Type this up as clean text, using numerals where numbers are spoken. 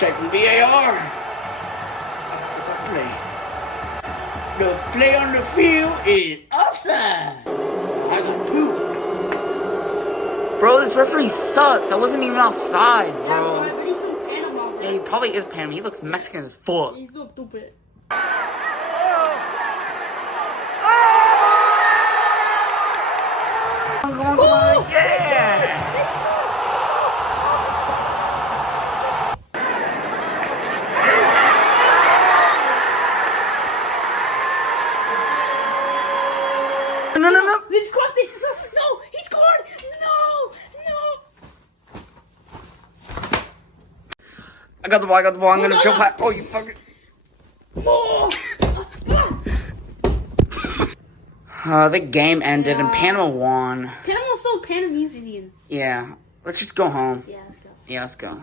Checking VAR. Play. The play on the field is offside. I got poop. Bro, this referee sucks. I wasn't even outside, bro. Yeah, bro, but he's from Panama, bro. Yeah, he probably is Panama. He looks Mexican as fuck. He's so stupid. Come on, yeah! No. He's crossed it. No, he scored. No. I got the ball. I'm gonna jump high. Oh, you fucking. The game ended and Panama won. Panama's so Panamanian. Yeah. Let's just go home. Yeah, let's go. Yeah, let's go.